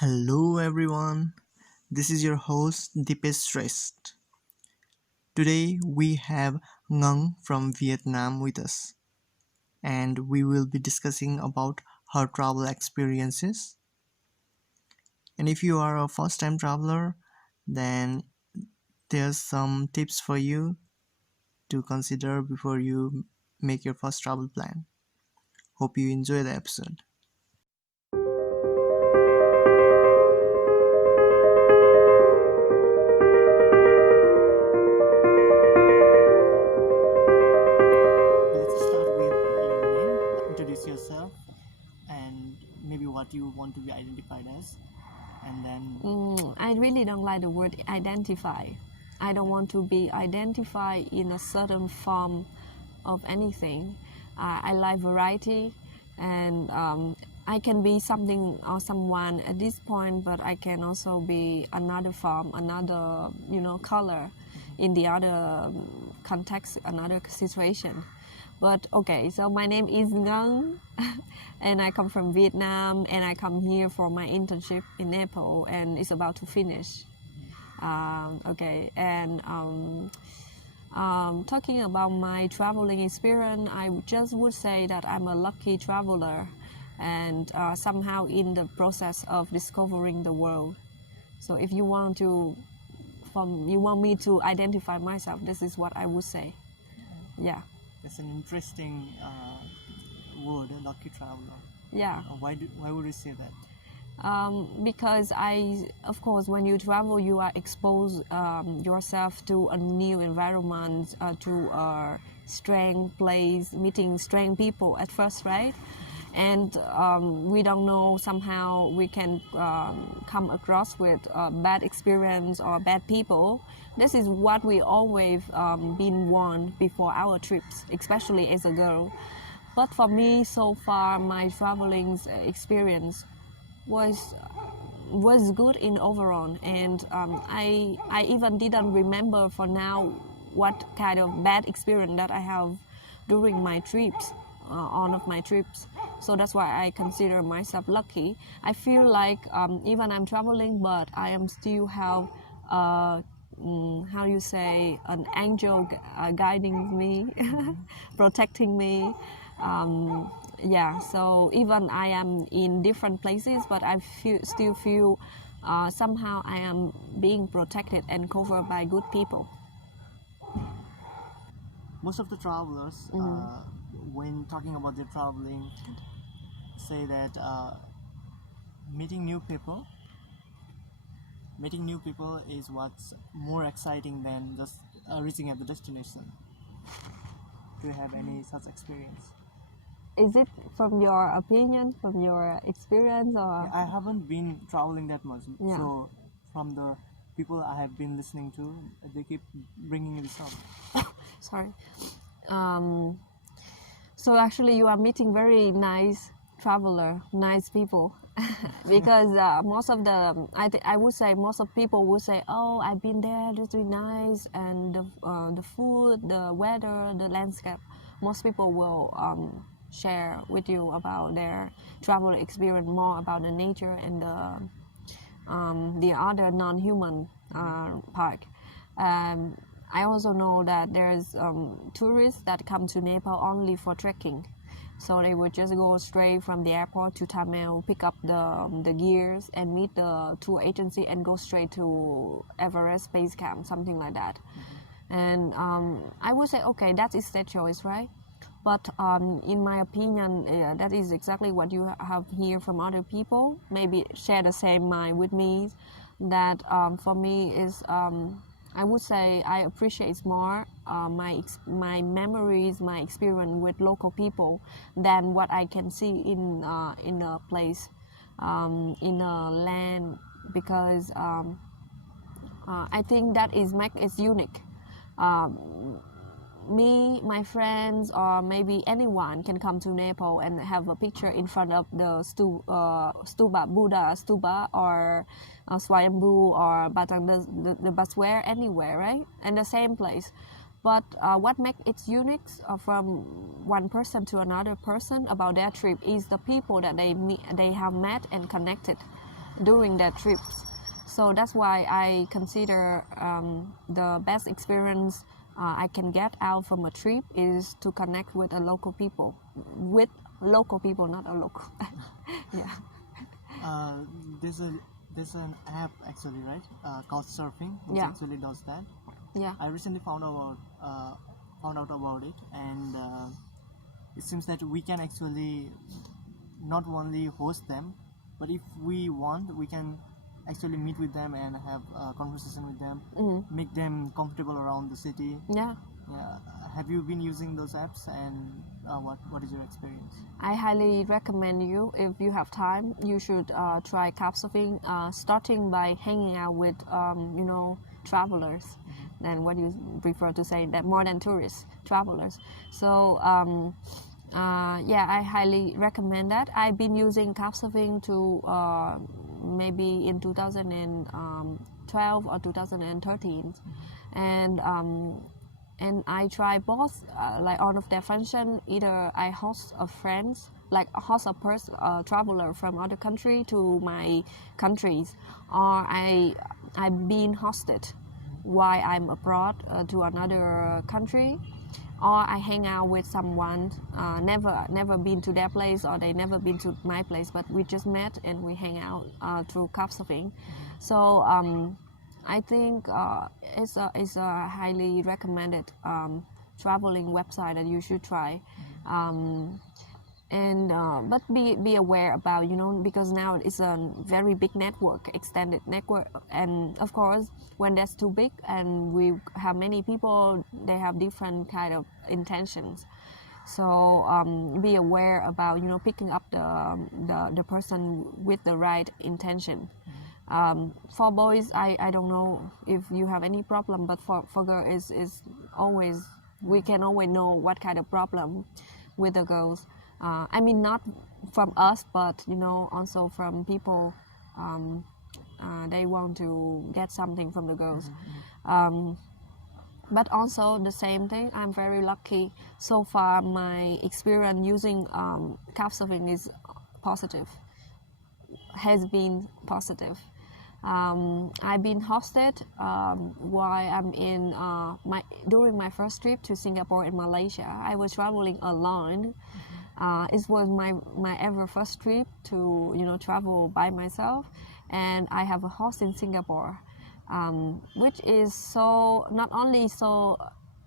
Hello everyone, this is your host Dipesh. Today we have Ngan from Vietnam with us and we will be discussing about her travel experiences. And if you are a first time traveler, then there's some tips for you to consider before you make your first travel plan. Hope you enjoy the episode. Let's start with your name. Introduce yourself and maybe what you want to be identified as. And then I really don't like the word identify. I don't want to be identified in a certain form of anything. I like variety, and I can be something or someone at this point, but I can also be another form, another color in the other context, another situation. But okay, so my name is Ngan, and I come from Vietnam, and I come here for my internship in Nepal, and it's about to finish. Okay, and talking about my traveling experience, I just would say that I'm a lucky traveler, and somehow in the process of discovering the world. So if you want me to identify myself, this is what I would say. Yeah. It's an interesting word, a lucky traveler. Yeah. Why would you say that? Because of course, when you travel, you are exposed yourself to a new environment, to a strange place, meeting strange people at first, right? And we don't know, somehow we can come across with bad experience or bad people. This is what we always been warned before our trips, especially as a girl. But for me, so far, my traveling experience was good in overall, and I even didn't remember for now what kind of bad experience that I have during my trips, all of my trips. So that's why I consider myself lucky. I feel like even I'm traveling, but I am still have how you say, an angel guiding me, protecting me. Yeah, so even I am in different places, but I still feel somehow I am being protected and covered by good people. Most of the travelers, when talking about their traveling, say that meeting new people is what's more exciting than just reaching at the destination. Do you have any such experience? Is it from your opinion, from your experience, or? Yeah, I haven't been traveling that much, Yeah. so from the people I have been listening to, they keep bringing this up. Sorry. So actually, you are meeting very nice traveler, nice people, because most of the I would say most of people would say, oh, I've been there, it's really nice, and the food, the weather, the landscape. Most people will share with you about their travel experience, more about the nature and the other non-human part. I also know that there's tourists that come to Nepal only for trekking. So they would just go straight from the airport to Tamil, pick up the gears and meet the tour agency and go straight to Everest Base Camp, something like that. And I would say, okay, that is their choice, right? But in my opinion, that is exactly what you have heard from other people. Maybe share the same mind with me. That for me is, I would say, I appreciate more my memories, my experience with local people than what I can see in a place, in a land, because I think that is make it unique. Me, my friends, or maybe anyone can come to Nepal and have a picture in front of the stupa, Buddha stupa, or Swayambhu, or Batang, the Basware, anywhere, right? And the same place. But what makes it unique from one person to another person about their trip is the people that they have met and connected. during their trips. So that's why I consider the best experience I can get out from a trip is to connect with a local people, not a local. Yeah. There's an app actually, right? Couch surfing, which Yeah. actually does that. Yeah. I recently found out about it, and it seems that we can actually not only host them, but if we want, we can actually meet with them and have a conversation with them, make them comfortable around the city. Yeah. Yeah. Have you been using those apps, and what is your experience? I highly recommend you, if you have time, you should try couchsurfing, starting by hanging out with, travelers. Then what you prefer to say, that more than tourists, travelers. So yeah, I highly recommend that. I've been using couchsurfing to maybe in 2012 or 2013, and I try both, like all of their function. Either I host a friends, like host a traveler from other country to my countries, or I've been hosted while I'm abroad to another country, or I hang out with someone never been to their place, or they never been to my place, but we just met and we hang out through couchsurfing. So I think it's a highly recommended traveling website that you should try. And but be aware about, because now it's a very big network, extended network, and of course when that's too big and we have many people, they have different kind of intentions. So be aware about, picking up the person with the right intention. For boys, I don't know if you have any problem, but for girls is always, we can always know what kind of problem with the girls. I mean, not from us, but also from people. They want to get something from the girls. But also the same thing, I'm very lucky. So far, my experience using couchsurfing is positive, has been positive. I've been hosted while I'm in during my first trip to Singapore and Malaysia. I was traveling alone. It was my ever first trip to travel by myself, and I have a host in Singapore, which is so not only so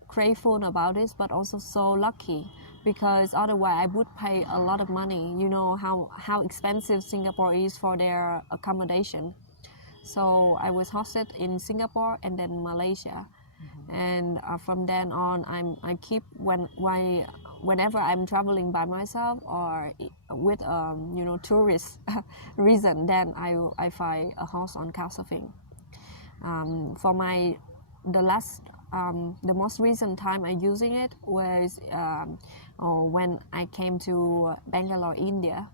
grateful about this, but also so lucky, because otherwise I would pay a lot of money. You know how expensive Singapore is for their accommodation. So I was hosted in Singapore and then Malaysia, and from then on I keep whenever I'm traveling by myself or with tourist reason, then I find a host on couchsurfing. For the most recent time I using it was when I came to Bangalore, India,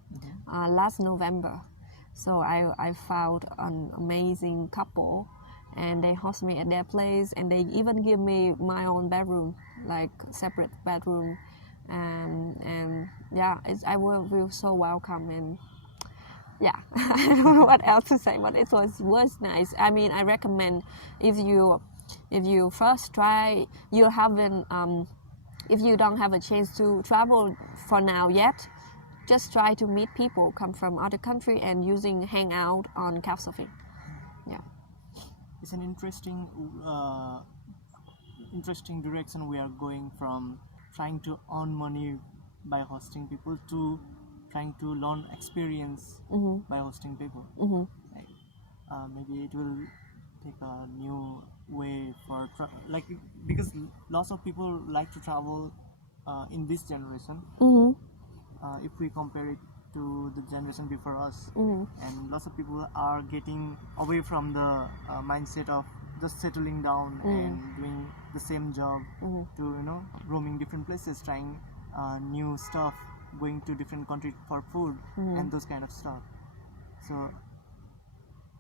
last November. So I found an amazing couple, and they host me at their place, and they even give me my own bedroom, like separate bedroom, and yeah, I will feel so welcome. And yeah, I don't know what else to say, but it was nice. I mean, I recommend if you first try, you haven't if you don't have a chance to travel for now yet, just try to meet people come from other country and using hangout on couchsurfing. Yeah, It's an interesting direction we are going from trying to earn money by hosting people to trying to learn experience by hosting people. Like, maybe it will take a new way for because lots of people like to travel in this generation. If we compare it to the generation before us, and lots of people are getting away from the mindset of just settling down and doing the same job to roaming different places, trying new stuff, going to different countries for food and those kind of stuff. So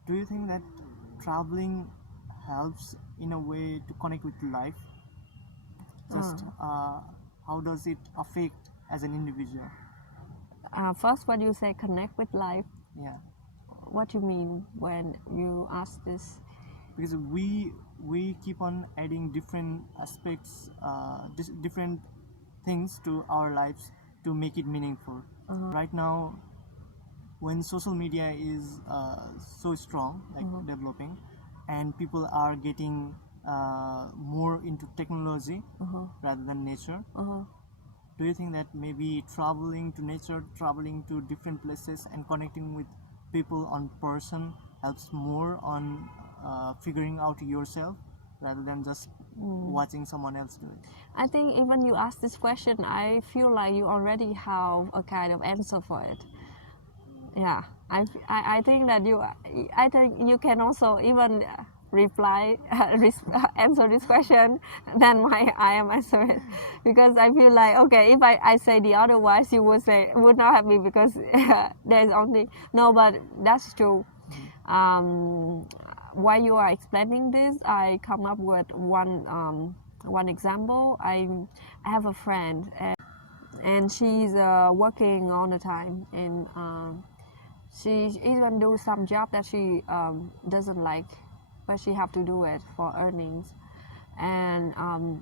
do you think that traveling helps in a way to connect with life? Just how does it affect as an individual? First, what you say, connect with life. Yeah. what you mean when you ask this? Because we keep on adding different aspects, different things to our lives to make it meaningful. Right now, when social media is so strong, like developing, and people are getting more into technology rather than nature, do you think that maybe traveling to nature, traveling to different places and connecting with people on person helps more on figuring out yourself rather than just watching someone else do it? I think even you ask this question, I feel like you already have a kind of answer for it. Yeah, I think that I think you can also even reply, answer this question than I am answering it. Because I feel like, okay, if I say the otherwise, you would not have me because there's only, no, but that's true. While you are explaining this, I come up with one example. I have a friend and she's working all the time, and she even do some job that she doesn't like, but she have to do it for earnings. And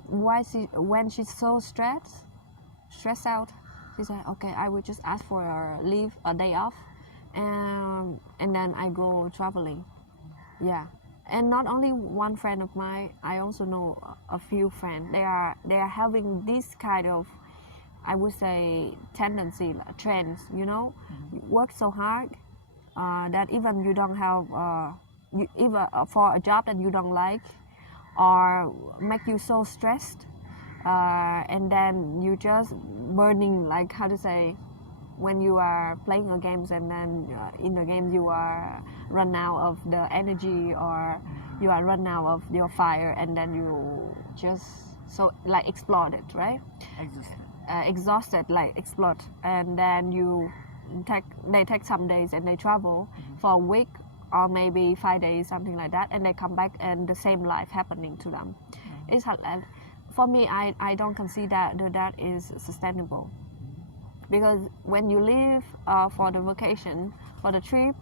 when she's so stressed out, she said, okay, I will just ask for a day off, and then I go traveling. Yeah. And not only one friend of mine, I also know a few friends. They are having this kind of, I would say, tendency, trends, you know. You work so hard that even you don't have, even for a job that you don't like, or make you so stressed, and then you just burning, like, how to say, when you are playing a games and then in the game you are run out of the energy, or you are run out of your fire, and then you just so like exploded, right? Exhausted, like explode, and then they take some days and they travel for a week or maybe 5 days, something like that, and they come back and the same life happening to them. It's for me, I don't consider that is sustainable. Because when you live for the vacation, for the trip,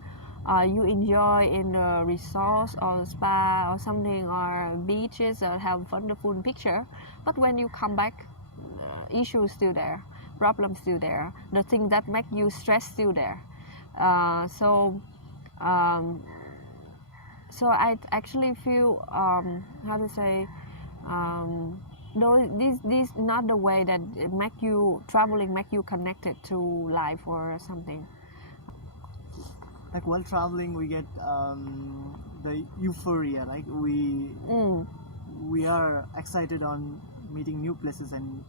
you enjoy in the resorts or spa or something, or beaches, or have wonderful picture. But when you come back, issues still there, problems still there, the thing that make you stress still there. So I actually feel, how to say, this not the way that it make you traveling make you connected to life or something. Like while traveling, we get the euphoria. Like we are excited on meeting new places and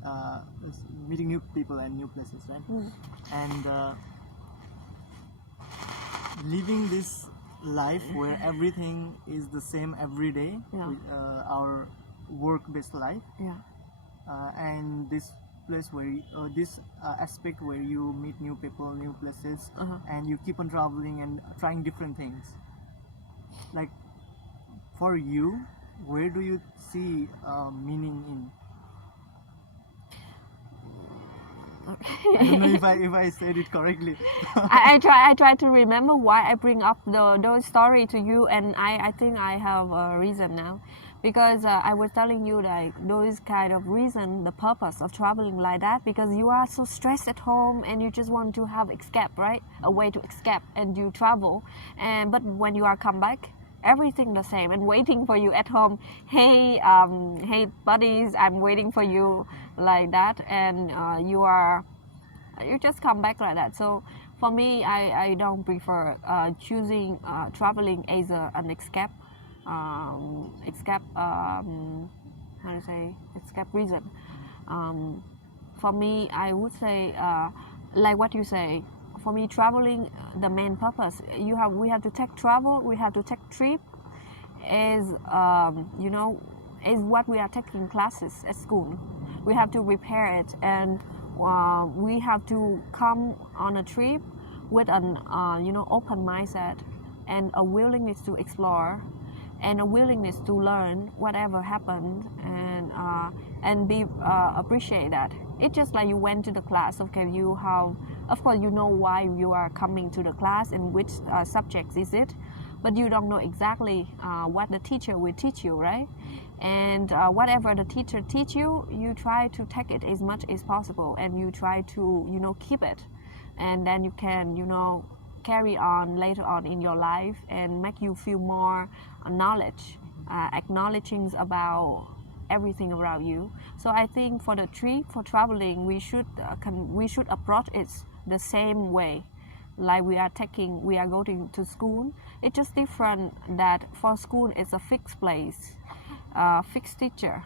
meeting new people and new places, right? And living this life where everything is the same every day, with, our work-based life, and this place where this aspect where you meet new people, new places, and you keep on traveling and trying different things. Like for you, where do you see meaning in? I don't know if I said it correctly. I try to remember why I bring up those story to you, and I think I have a reason now, because I was telling you that those kind of reason, the purpose of traveling like that, because you are so stressed at home and you just want to have escape, right? A way to escape, and you travel, and but when you are come back, everything the same and waiting for you at home. Hey, hey buddies, I'm waiting for you, like that, and you just come back like that. So for me, I don't prefer choosing traveling as an escape, how to say, escape reason. For me, I would say, like what you say, for me, traveling, the main purpose, we have to take travel, we have to take trip as, you know, is what we are taking classes at school. We have to prepare it, and we have to come on a trip with an, you know, open mindset and a willingness to explore and a willingness to learn whatever happened, and be appreciate that. It's just like you went to the class. Okay, you have Of course, you know why you are coming to the class and which subjects is it, but you don't know exactly what the teacher will teach you, right? And whatever the teacher teach you, you try to take it as much as possible, and you try to, you know, keep it, and then you can, you know, carry on later on in your life and make you feel more knowledge, acknowledging about everything around you. So I think for the trip, for traveling, we should approach it the same way, like we are going to school. It's just different that for school it's a fixed place, fixed teacher,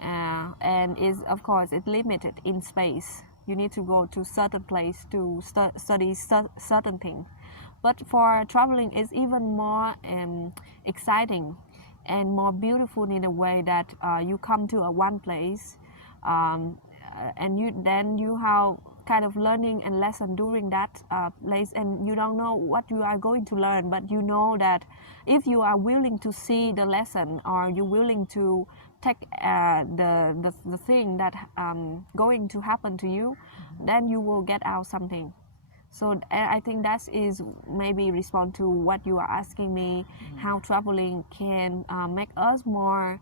and is of course it's limited in space. You need to go to certain place to study certain thing. But for traveling, it's even more exciting and more beautiful in a way that you come to a one place, and you have kind of learning and lesson during that place, and you don't know what you are going to learn, but you know that if you are willing to see the lesson, or you're willing to take the thing that going to happen to you, then you will get out something. So I think that is maybe respond to what you are asking me, how traveling can make us more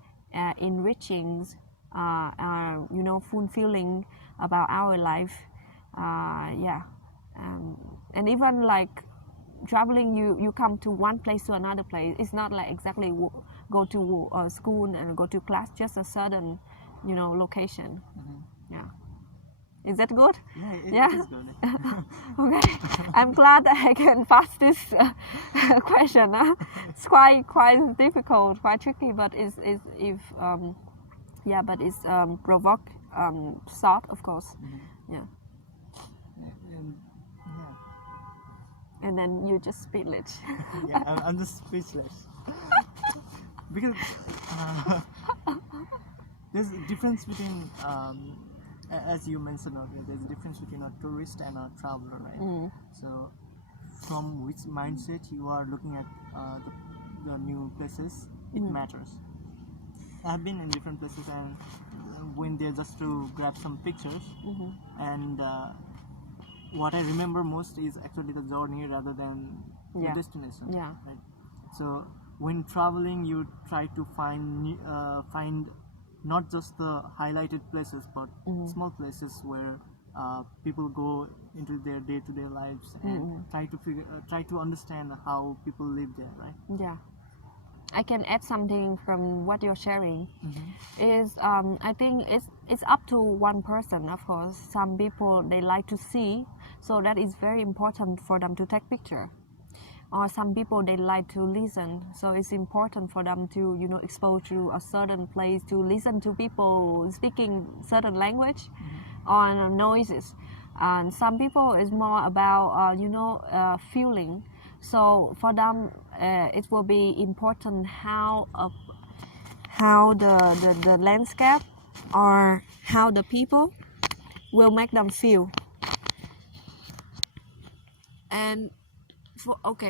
enriching, you know, fulfilling about our life. Yeah, and even like traveling, you come to one place to another place. It's not like exactly go to school and go to class, just a certain, you know, location. Yeah. Is that good? Yeah, it is good. Okay, I'm glad that I can pass this question. It's quite difficult, quite tricky, but it's if yeah, but it's provoke thought, of course. Yeah. And, And then you just speechless. yeah, I'm just speechless. Because there's a difference between, as you mentioned earlier, there's a difference between a tourist and a traveler, right? So, from which mindset you are looking at the new places, it matters. I've been in different places and went there just to grab some pictures, and what I remember most is actually the journey rather than the destination. Yeah. Right? So when traveling, you try to find not just the highlighted places, but small places where people go into their day-to-day lives and try to understand how people live there, right? Yeah. I can add something from what you're sharing. Is I think it's up to one person, of course. Some people they like to see, so that is very important for them to take picture. Or some people they like to listen, so it's important for them to, you know, expose to a certain place, to listen to people speaking certain language or noises. And some people is more about you know, feeling. So for them, it will be important how the landscape or how the people will make them feel. And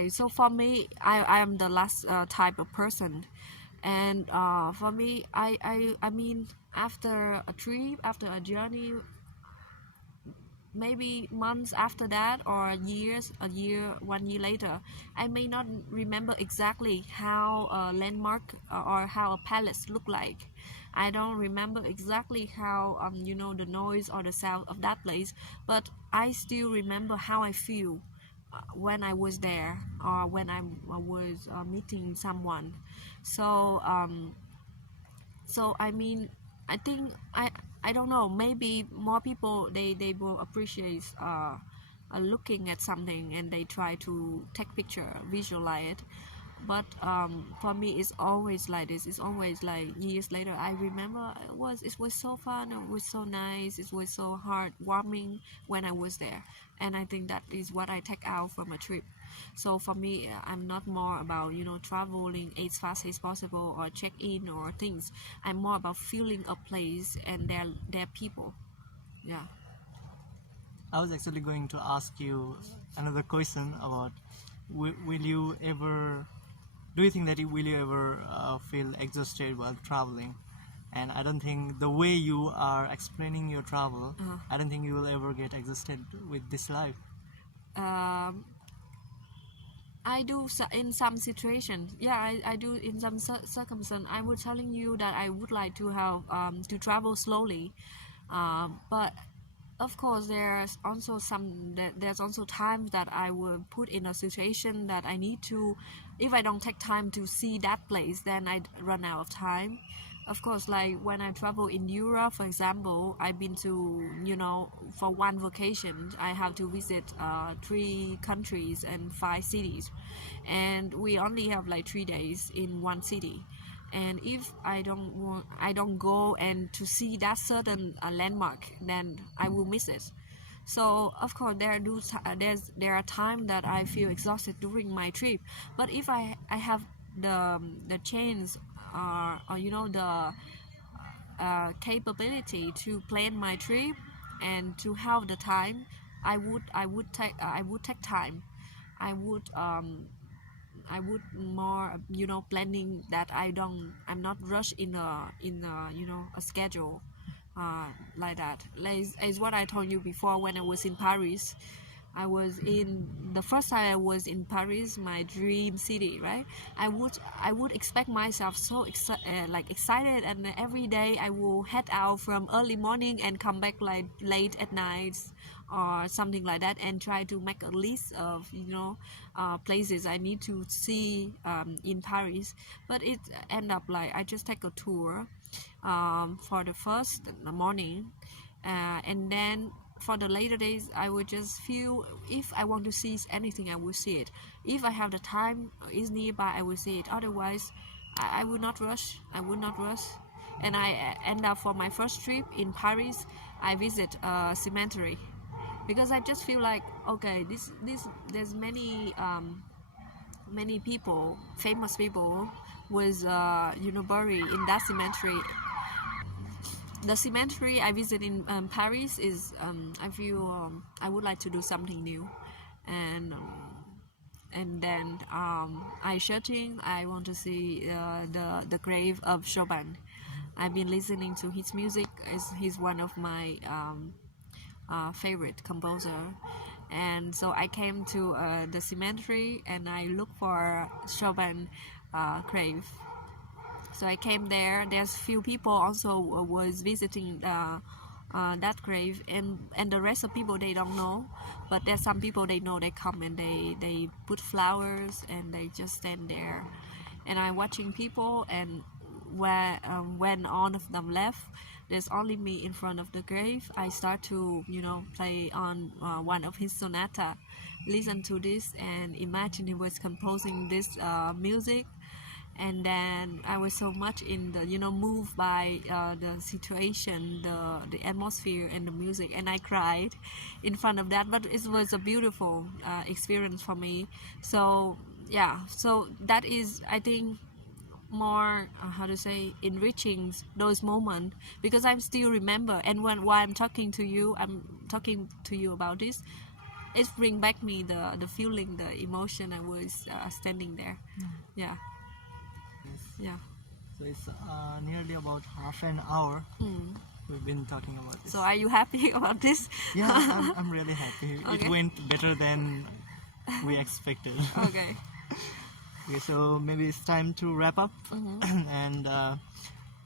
so for me, I am the last type of person, and for me, I mean, after a trip, after a journey, maybe months after that or years, a year, 1 year later, I may not remember exactly how a landmark or how a palace look like. I don't remember exactly how you know, the noise or the sound of that place, but I still remember how I feel when I was there, or when I was meeting someone. So so I mean, I think I don't know, maybe more people they will appreciate looking at something and they try to take picture, visualize it. But for me, it's always like this. It's always like years later, I remember it was so fun, it was so nice, it was so heartwarming when I was there. And I think that is what I take out from a trip. So for me, I'm not more about, you know, traveling as fast as possible or check in or things. I'm more about feeling a place and their people. Yeah. I was actually going to ask you another question about will you ever, do you think that will you ever feel exhausted while traveling? And I don't think the way you are explaining your travel, I don't think you will ever get exhausted with this life. um, I do in some situations. Yeah, I do in some circumstance. I was telling you that I would like to have to travel slowly, but of course there's also times that I will put in a situation that I need to. If I don't take time to see that place, then I run out of time. Of course, like when I travel in Europe, for example, I've been to, for one vacation, I have to visit 3 countries and 5 cities, and we only have like 3 days in one city. And if I don't go and to see that certain landmark, then I will miss it. So of course there are times that I feel exhausted during my trip, but if I have the chance, or the capability to plan my trip and to have the time, I would take time. I would more, planning that I'm not rushed in a a schedule, like that. Like as what I told you before, when I was in Paris, I was in the first time I was in Paris, my dream city, right? I would expect myself so excited, and every day I will head out from early morning and come back like late at night or something like that, and try to make a list of places I need to see in Paris. But it end up like I just take a tour for the first morning, and then for the later days I would just feel if I want to see anything I will see it. If I have the time is nearby, I will see it. Otherwise I would not rush. And I end up for my first trip in Paris, I visit a cemetery, because I just feel like, okay, this there's many people, famous people, was buried in that cemetery. The cemetery I visit in Paris is, I feel I would like to do something new, and then I searching. I want to see the grave of Chopin. I've been listening to his music, as he's one of my favorite composer, and so I came to the cemetery and I look for Chopin grave. So I came there. There's few people also was visiting that grave, and the rest of people they don't know, but there's some people they know. They come and they put flowers and they just stand there, and I'm watching people. And when all of them left, there's only me in front of the grave. I start to play on one of his sonata, listen to this and imagine he was composing this music. And then I was so much in the moved by the situation, the atmosphere and the music, and I cried in front of that. But it was a beautiful experience for me. So yeah, so that is, I think, more how to say, enriching those moments, because I still remember. And while I'm talking to you, about this, it bring back me the feeling, the emotion. I was standing there. Yeah. Yes. Yeah. So it's nearly about half an hour we've been talking about this. So are you happy about this? Yeah, I'm really happy. Okay. It went better than we expected. Okay. Okay, so maybe it's time to wrap up. And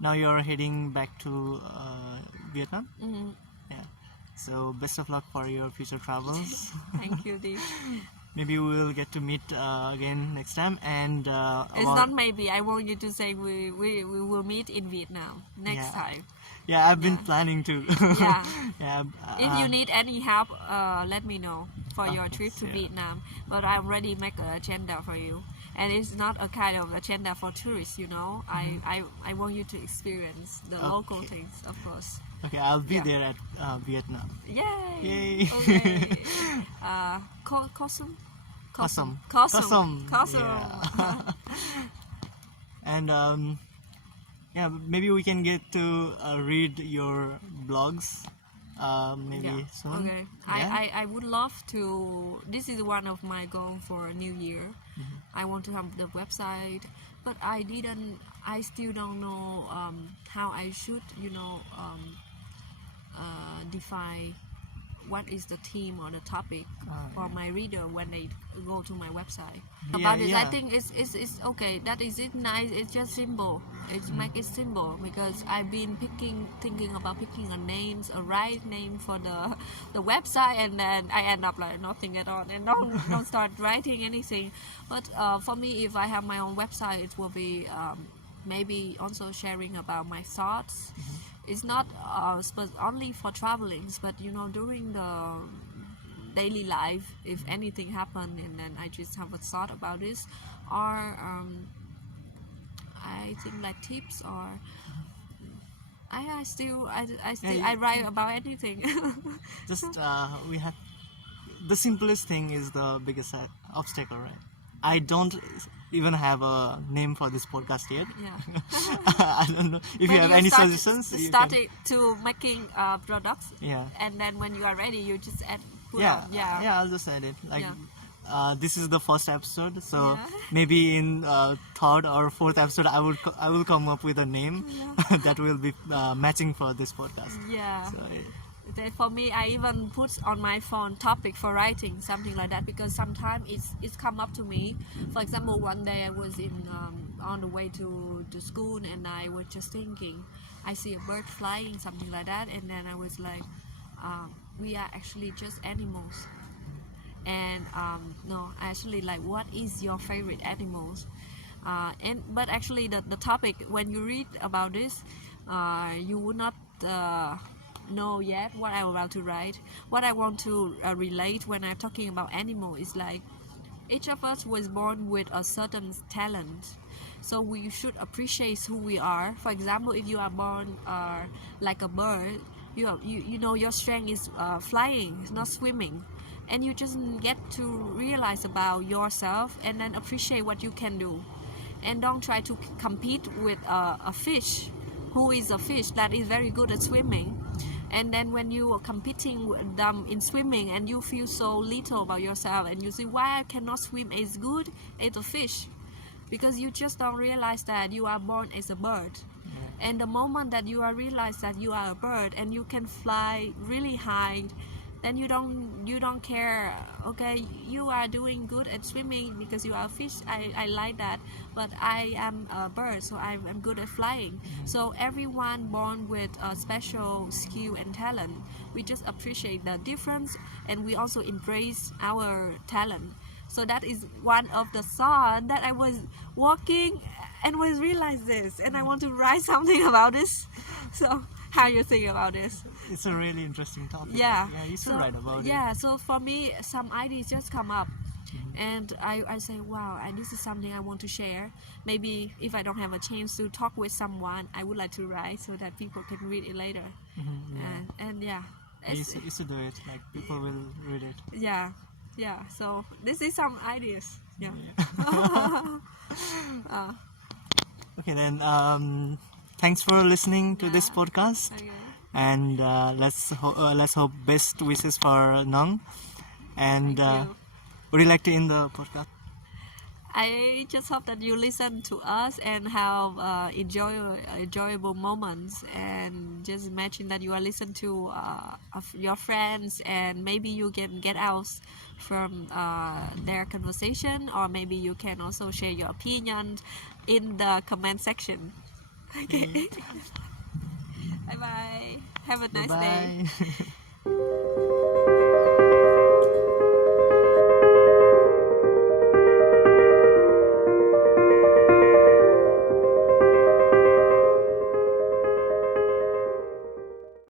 now you're heading back to Vietnam. Yeah. So best of luck for your future travels. Thank you, Deep. Maybe we'll get to meet again next time. And It's not maybe. I want you to say we will meet in Vietnam next time. Yeah, I've been planning to. Yeah. Yeah. If you need any help, let me know for your Okay, trip to sure. Vietnam. But I already make an agenda for you, and it's not a kind of agenda for tourists. I want you to experience the local Okay. things, of course. Okay, I'll be Yeah. there at Vietnam. Yay! Yay. Okay. Kosum? Awesome. Kosum. Yeah. And yeah, maybe we can get to read your blogs maybe soon. Okay. Yeah? I would love to. This is one of my goals for New Year. I want to have the website, but I still don't know how I should define what is the theme or the topic for my reader when they go to my website. Yeah, About it, I yeah. think it's okay. That is it nice. It's just simple. It's make it simple because I've been thinking about picking a right name for the website, and then I end up like nothing at all and don't start writing anything. But for me, if I have my own website, it will be maybe also sharing about my thoughts. It's not only for traveling, but during the daily life, if anything happened and then I just have a thought about this, or I think like tips, or I write about anything. Just we had the simplest thing is the biggest obstacle, right? I don't even have a name for this podcast yet. Yeah. I don't know if you When have any start- suggestions. You started to making products, Yeah. and then when you are ready, you just put Yeah, on. Yeah. I'll just add it. Like, Yeah. this is the first episode, so Yeah. maybe in third or fourth episode, I will come up with a name that will be matching for this podcast. Yeah. So, Then for me, I even put on my phone topic for writing, something like that, because sometimes it's come up to me. For example, one day I was on the way to school, and I was just thinking, I see a bird flying, something like that, and then I was like, we are actually just animals. And no, actually, like, what is your favorite animals? But actually, the topic, when you read about this, you would not know yet what I'm about to write. What I want to relate when I'm talking about animal is like, each of us was born with a certain talent, so we should appreciate who we are. For example, if you are born like a bird, you know your strength is flying, it's not swimming, and you just get to realize about yourself and then appreciate what you can do, and don't try to compete with a fish who is a fish that is very good at swimming. And then when you are competing with them in swimming, and you feel so little about yourself, and you say, why I cannot swim as good as a fish, because you just don't realize that you are born as a bird. And the moment that you are realize that you are a bird and you can fly really high, then you don't care. Okay, you are doing good at swimming because you are a fish. I like that, but I am a bird, so I'm good at flying. So everyone born with a special skill and talent. We just appreciate the difference, and we also embrace our talent. So that is one of the thoughts that I was walking and was realized this, and I want to write something about this. So how you think about this? it's a really interesting topic. Yeah. You should write about it. Yeah, so for me, some ideas just come up, and I say, wow, this is something I want to share. Maybe if I don't have a chance to talk with someone, I would like to write so that people can read it later. And yeah, You should do it. Like, people will read it. yeah. So this is some ideas. Yeah. Okay, then. Thanks for listening to this Yeah. podcast. Okay. And let's hope best wishes for Nang. And Thank you. would you like to end the podcast? I just hope that you listen to us and have enjoyable moments, and just imagine that you are listening to your friends, and maybe you can get out from their conversation, or maybe you can also share your opinion in the comment section. Okay. Bye bye. Have a nice day. Bye.